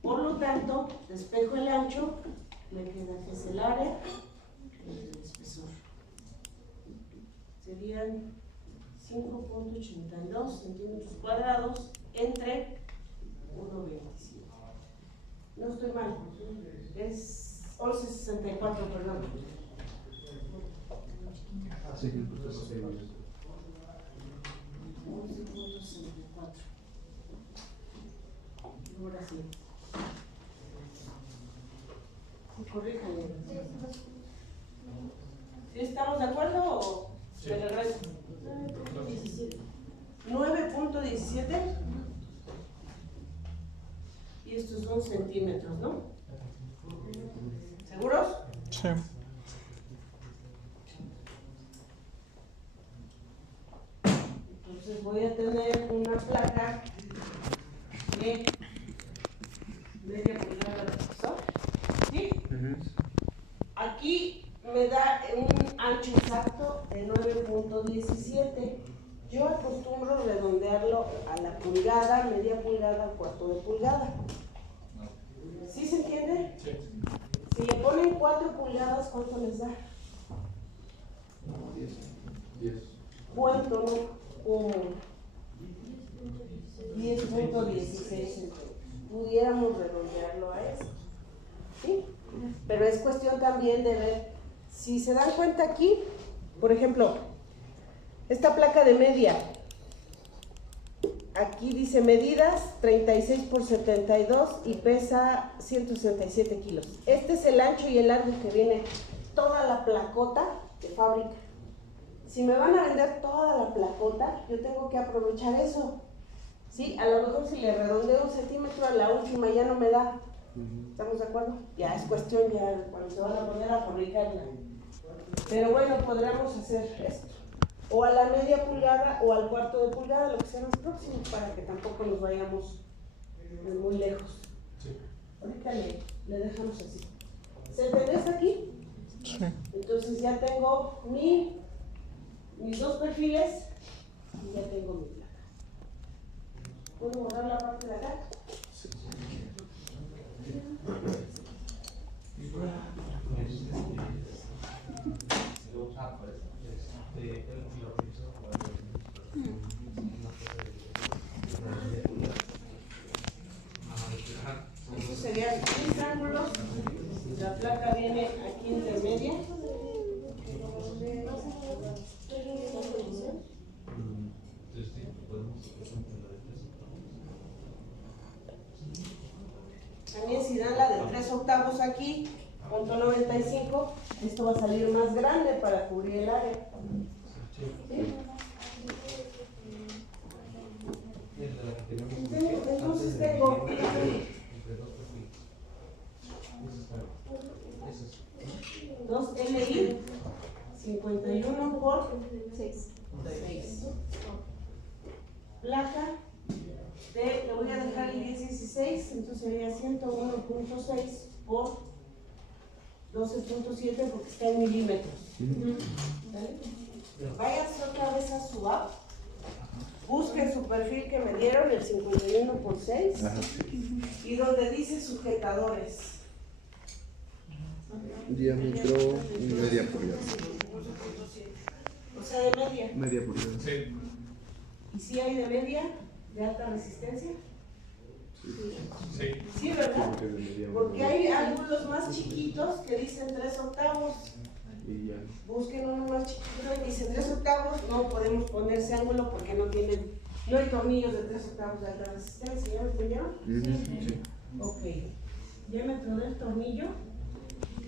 Por lo tanto, despejo el ancho, me queda que es el área y el espesor. Serían 5.82 centímetros cuadrados entre 1.27. No estoy mal, es 11.64, perdón. Sí, 11.64. Ahora sí. Corríjame. ¿Sí estamos de acuerdo o Sí. me regreso? 9.17. Y estos son centímetros, ¿no? ¿Seguros? Sí. Entonces voy a tener una placa de media pulgada de espesor. ¿Sí? Aquí me da un ancho exacto de 9.17. Yo acostumbro redondearlo a la pulgada, media pulgada, cuarto de pulgada. ¿Sí se entiende? Sí. Si le ponen 4 pulgadas, ¿cuánto les da? 10. ¿Cuánto no? Como 10.16. Pudiéramos redondearlo a eso. ¿Sí? Pero es cuestión también de ver, si se dan cuenta aquí, por ejemplo, esta placa de media, aquí dice medidas 36 por 72 y pesa 167 kilos. Este es el ancho y el largo que viene toda la placota de fábrica. Si me van a vender toda la placota, yo tengo que aprovechar eso. ¿Sí? A lo mejor si le redondeo 1 centímetro a la última ya no me da. ¿Estamos de acuerdo? Ya es cuestión ya cuando se van a poner a fabricarla. Pero bueno, podríamos hacer esto. O a la media pulgada o al cuarto de pulgada, lo que sea más próximo, para que tampoco nos vayamos muy lejos. Sí. Ahorita le dejamos así. ¿Se entiende hasta aquí? Sí. Entonces ya tengo mis 2 perfiles y ya tengo mi placa. ¿Puedo borrar la parte de acá? Estos serían 3 ángulos. La placa viene aquí intermedia. También si dan la de 3 octavos aquí, punto 95, esto va a salir más grande para cubrir el área. ¿Sí? Entonces tengo 2 LI 51 por 6. Placa le voy a dejar el 1016, entonces sería 101.6 por 12.7 porque está en milímetros. ¿Vale? Váyanse otra vez a su app, busquen su perfil que me dieron, el 51 por 6, y donde dice sujetadores. Diámetro media pulgada. O sea, de media. Media pulgada. Sí. ¿Y si hay de media, de alta resistencia? Sí. Sí, ¿verdad? Porque de media Porque hay ángulos más chiquitos que dicen 3 octavos. Y ya. Busquen uno más chiquito y dice 3 octavos, no podemos poner ese ángulo porque no hay tornillos de 3 octavos de alta resistencia, ¿ya me entendieron? Sí. Ok. Diámetro del tornillo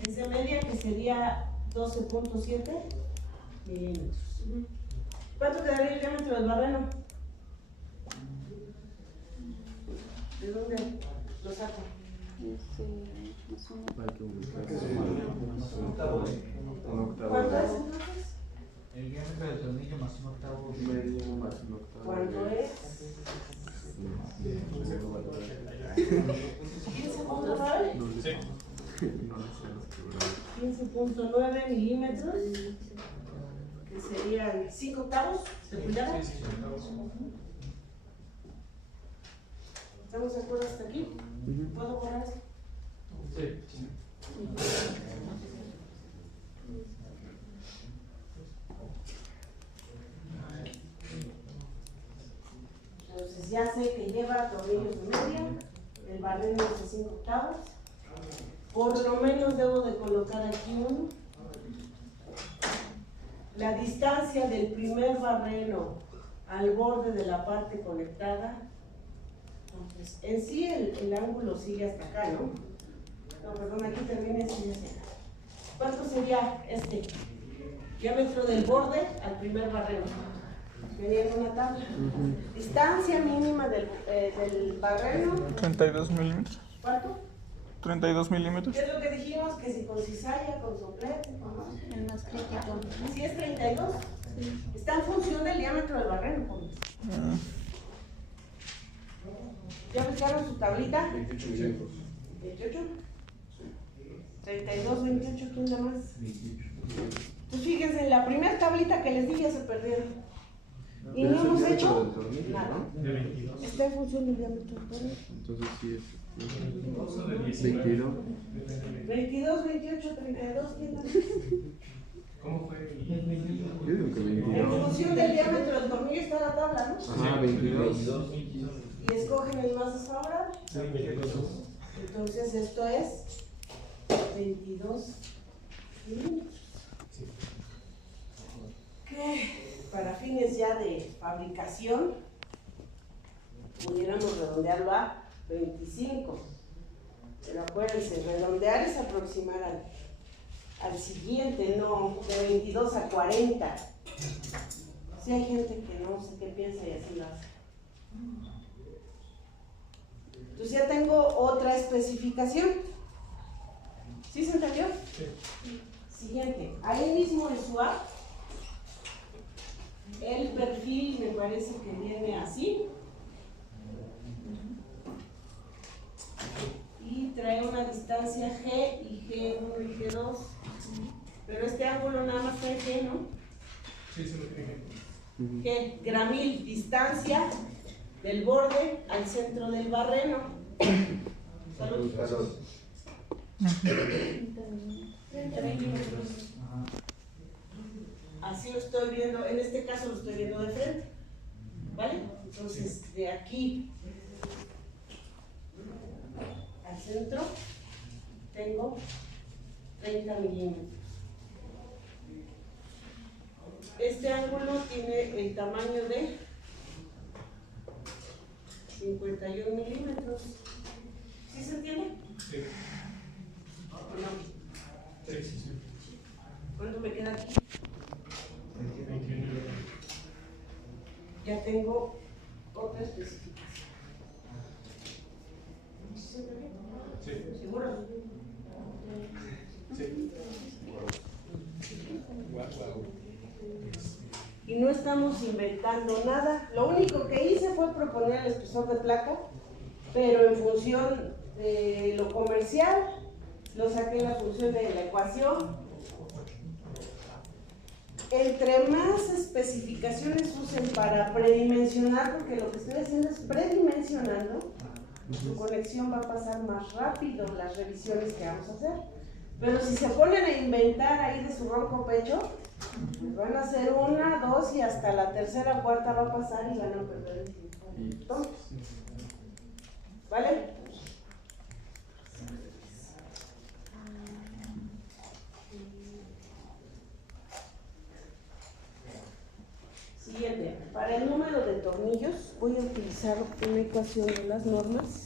es de media, que sería 12.7 milímetros. ¿Cuánto quedaría el diámetro del barreno? ¿De dónde lo saco? Más o menos. Hay que buscar. Un octavo. Un octavo. ¿Cuánto es entonces? El diámetro del tornillo más 1 octavo. Medio más un octavo. ¿Cuánto es? 15.9. No Sí. sé. 15.9 milímetros, que serían 5 octavos de pulgada. Sí, octavos. ¿Estamos de acuerdo hasta aquí? ¿Puedo borrar esto? Sí. Entonces ya sé que lleva tornillos de media, el barreno es de 5 octavos. Por lo menos debo de colocar aquí uno. La distancia del primer barreno al borde de la parte conectada. Entonces, en sí el ángulo sigue hasta acá, ¿no? No, perdón, aquí termina y sigue hacia acá. ¿Cuánto sería este? Diámetro del borde al primer barreno. Venía en una tabla. Distancia mínima del barreno. 32 milímetros. ¿Cuánto? 32 milímetros. ¿Qué es lo que dijimos? Que si con cizalla, con soplete, con... El más crítico. Si es 32, está en función del diámetro del barreno. ¿Ya buscaron su tablita? 28 milímetros. 28. 32, 28, ¿quién da más? Pues fíjense, en la primera tablita que les di ya se perdieron. Y no hemos hecho nada. De 22. Está en función del diámetro del tornillo. Entonces sí es. 22 o de 19. 22. 22, 28, 32, ¿quién da más? ¿Cómo fue? Yo digo que En 22. función del diámetro del tornillo está la tabla, ¿no? Ajá, 22. Y escogen el más desfavorable. Sí, 22. Entonces esto es 22 milímetros. Sí. Que para fines ya de fabricación pudiéramos redondearlo a 25. Pero acuérdense, redondear es aproximar al siguiente, no de 22 a 40. Si hay gente que no sé qué piensa y así lo hace. Entonces ya tengo otra especificación. ¿Sí se entendió? Sí. Siguiente, ahí mismo en su app, el perfil me parece que viene así. Y trae una distancia G y G1 y G2. Pero este ángulo nada más trae G, ¿no? Sí, se lo dije. G, gramil, distancia del borde al centro del barreno. Salud. 30 milímetros. Así lo estoy viendo, en este caso lo estoy viendo de frente. ¿Vale? Entonces, de aquí al centro tengo 30 milímetros. Este ángulo tiene el tamaño de 51 milímetros. ¿Sí se entiende? Sí. ¿O no? Sí, sí, sí. ¿Cuánto me queda aquí? 21. Ya tengo otra especificación. ¿Sí se entiende? Sí. ¿Seguro? Sí. Guau. Y no estamos inventando nada. Lo único que hice fue proponer el espesor de placa, pero en función de lo comercial, lo saqué en la función de la ecuación. Entre más especificaciones usen para predimensionar, porque lo que estoy haciendo es predimensionando, su conexión va a pasar más rápido las revisiones que vamos a hacer. Pero si se ponen a inventar ahí de su ronco pecho, pues van a hacer una, dos y hasta la tercera o cuarta va a pasar y van a perder el tiempo. ¿Vale? Siguiente. Para el número de tornillos voy a utilizar una ecuación de las normas.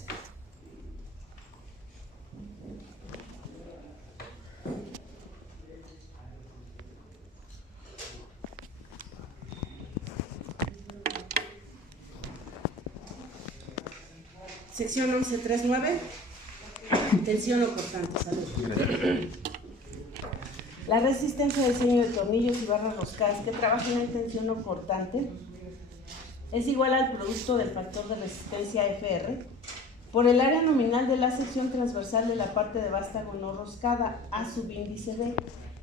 Sección 1139, tensión o cortante, salud. La resistencia de diseño de tornillos y barras roscadas que trabajan en tensión o cortante es igual al producto del factor de resistencia FR por el área nominal de la sección transversal de la parte de vástago no roscada a subíndice B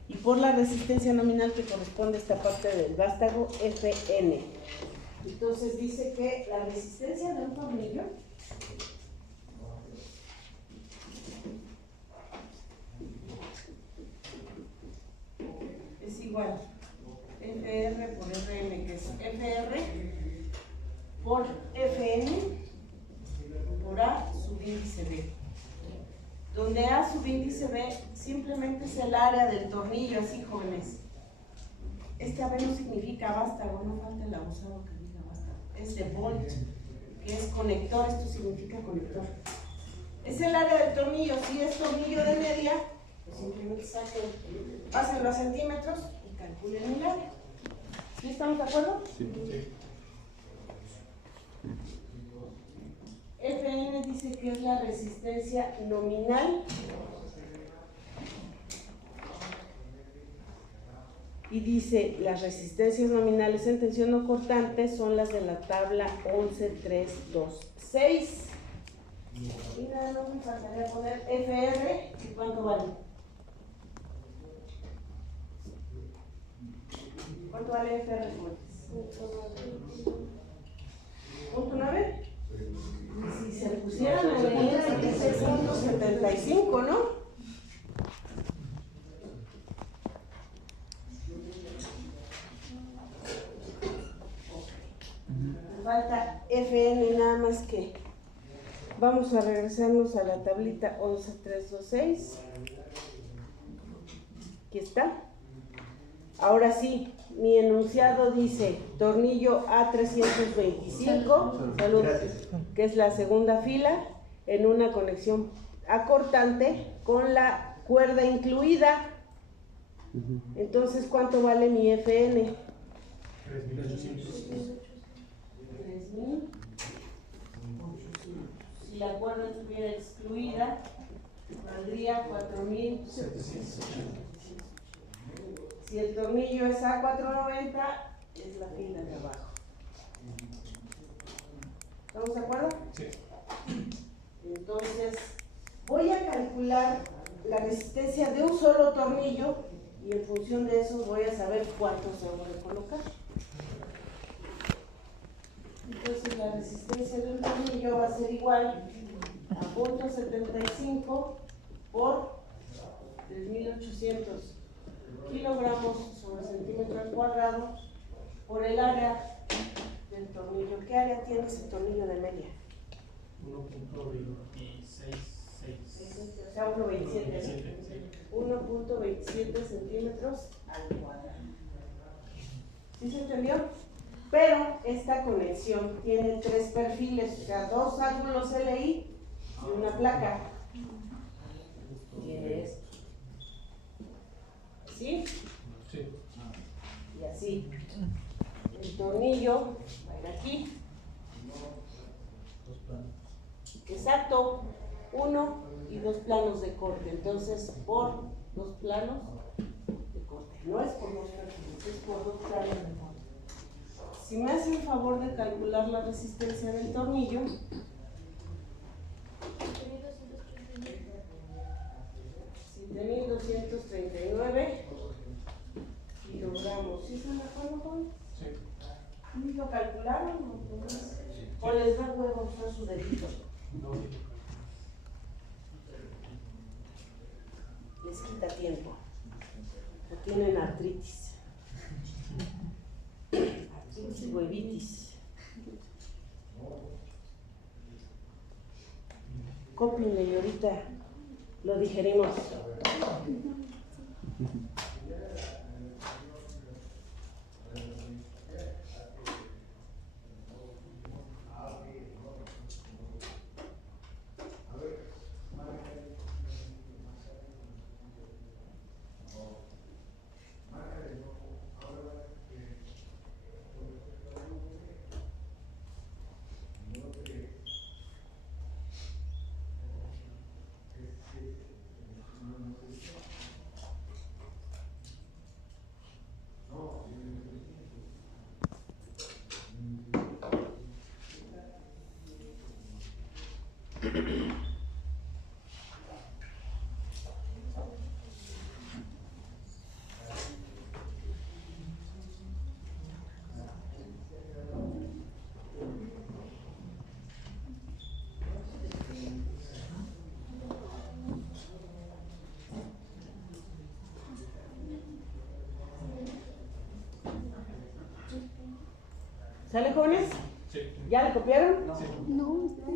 y por la resistencia nominal que corresponde a esta parte del vástago FN. Entonces dice que la resistencia de un tornillo es igual FR por Rn, que es FR por Fn por A subíndice B, donde A subíndice B simplemente es el área del tornillo, así jóvenes. Este AB no significa vástago, no falta el abusado que diga vástago, es de volt, que es conector, esto significa conector. Es el área del tornillo, si es tornillo de media, pues simplemente saquen, pásenlo a centímetros y calculen el área. ¿Sí estamos de acuerdo? Sí. Fn dice que es la resistencia nominal y dice las resistencias nominales en tensión no cortante son las de la tabla 11.326. Y nada más me faltaría poner FR, ¿y cuánto vale? ¿Cuánto vale FR? ¿Punto 9? Si se pusieran en el punto 76.75, ¿no? Falta FN nada más que vamos a regresarnos a la tablita 11326. Aquí está. Ahora sí, mi enunciado dice tornillo A325, salud, que es la segunda fila, en una conexión acortante con la cuerda incluida. Entonces, ¿cuánto vale mi FN? 3.800. 3.000. Si la cuerda estuviera excluida, valdría 4.700. Si el tornillo es A490, es la fila de abajo. ¿Estamos de acuerdo? Sí. Entonces, voy a calcular la resistencia de un solo tornillo y en función de eso voy a saber cuántos debo de colocar. Entonces, la resistencia de un tornillo va a ser igual a .75 por 3.800 kilogramos sobre centímetro al cuadrado por el área del tornillo. ¿Qué área tiene ese tornillo de media? 1.266. O sea, 1.27. 1.27 centímetros al cuadrado. ¿Sí se entendió? Pero esta conexión tiene 3 perfiles, o sea, 2 ángulos LI y una placa. Tiene esto. ¿Sí? Sí. Y así. El tornillo va a ir aquí. Exacto. 1 y 2 planos de corte. Entonces, por 2 planos de corte. No es por 2 perfiles, es por 2 planos de corte. Si me hacen el favor de calcular la resistencia del tornillo, 7.239 kilogramos. ¿Sí se me acuerdo, Juan? Sí. ¿Sí lo calcularon? ¿O les da huevo usar su dedito? No, Les quita tiempo. O tienen artritis. Artritis y huevitis. Cóplenle y ahorita lo digerimos. ¿Sale, jóvenes? sí. ¿Ya le copiaron? Sí. No, está.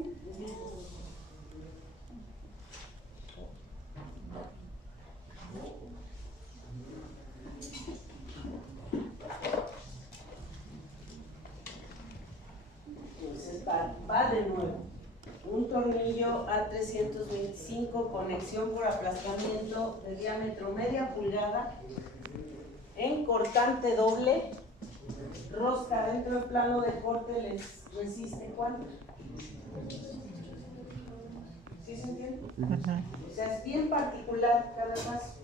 Entonces va de nuevo. Un tornillo A325, conexión por aplastamiento de diámetro media pulgada, en cortante doble, rosca dentro del plano de corte, les resiste ¿cuánto? ¿Sí se entiende? O sea, es bien particular cada caso.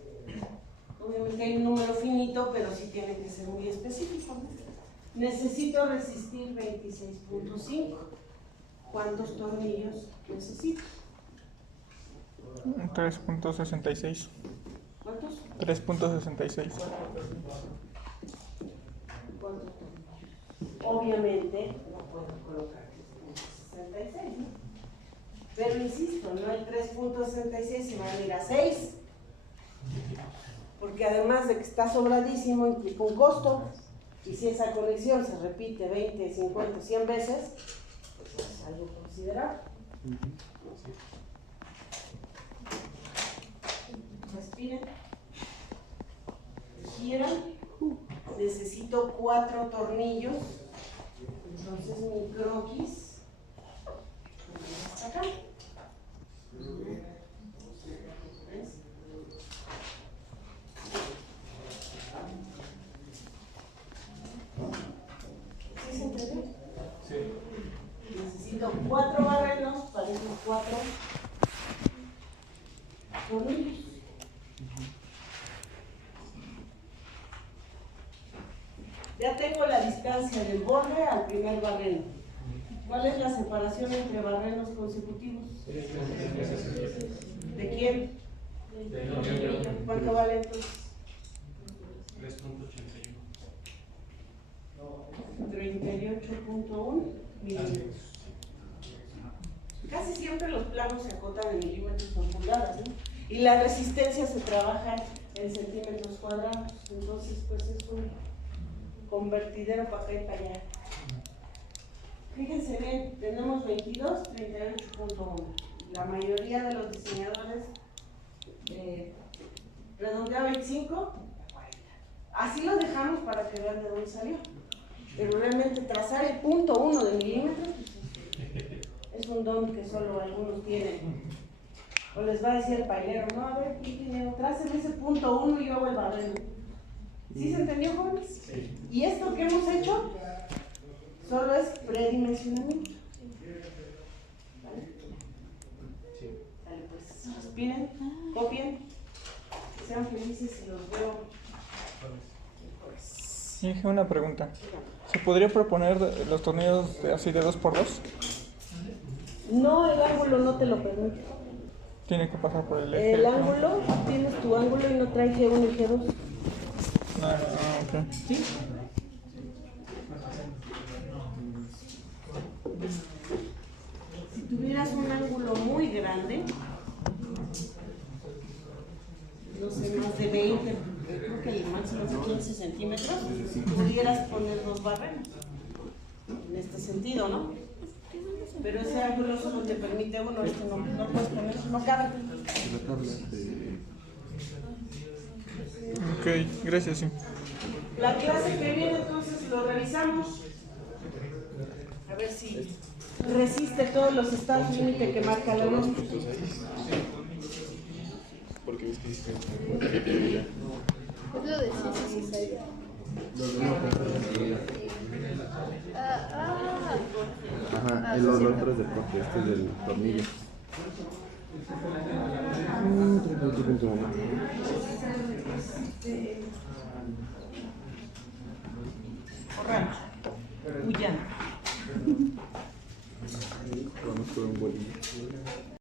Obviamente hay un número finito, pero sí tiene que ser muy específico, ¿no? Necesito resistir 26.5. ¿Cuántos tornillos necesito? 3.66. ¿Cuántos? 3.66. obviamente no puedo colocar 3.66, ¿no? Pero insisto, no el 3.66 se va a ir a 6, porque además de que está sobradísimo, implica un costo, y si esa conexión se repite 20, 50, 100 veces, pues es algo considerable. Respiren, giran, necesito 4 tornillos, entonces mi croquis hasta acá. ¿Ves? ¿Sí se entendió? Sí. Necesito 4 barrenos para esos 4 tornillos. Ya tengo la distancia del borde al primer barreno. ¿Cuál es la separación entre barrenos consecutivos? ¿De quién? ¿Cuánto vale entonces? 38.1 milímetros. Casi siempre los planos se acotan en milímetros por pulgadas, ¿no? Y la resistencia se trabaja en centímetros cuadrados. Entonces, pues es un convertidero para acá y para allá. Fíjense bien, tenemos 22, 38.1. La mayoría de los diseñadores redondea 25, así lo dejamos para que vean de dónde salió. Pero realmente trazar el punto 1 de milímetros es un don que solo algunos tienen. O les va a decir el pailero, no, a ver, ingeniero, tracen ese punto 1 y yo hago el barreno. ¿Sí se entendió, jóvenes? Sí. Y esto que hemos hecho solo es predimensionamiento. ¿Vale? Sí. Dale, pues, respiren, copien, sean felices y los veo. Inge, una pregunta. ¿Se podría proponer los tornillos así de 2x2? No, el ángulo no te lo permite. Tiene que pasar por el eje. El ángulo, tienes tu ángulo y no trae G1 y G2. Ok. Si tuvieras un ángulo muy grande, no sé, más de 20, creo que el máximo es de 15 centímetros, pudieras poner 2 barrenos. En este sentido, ¿no? Pero ese ángulo solo te permite uno, esto no puedes poner, no cabe. La tabla de... Ok, gracias, sí. La clase que viene entonces lo revisamos. A ver si resiste todos los estados límite que marca la norma. Porque ves que dice... Es lo de sí. Ajá, el otro es del corte, este es del tornillo. 38.1. Corramos. Huyamos.